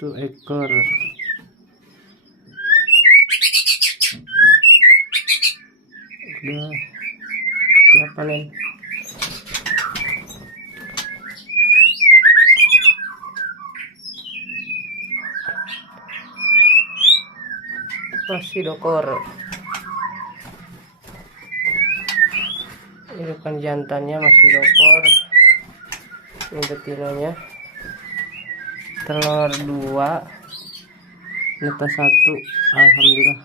1 ekor. Udah siap panen. Masih dokor. Ini kan jantannya masih dokor. Ini betinanya. Telur 2, netas 1. Alhamdulillah.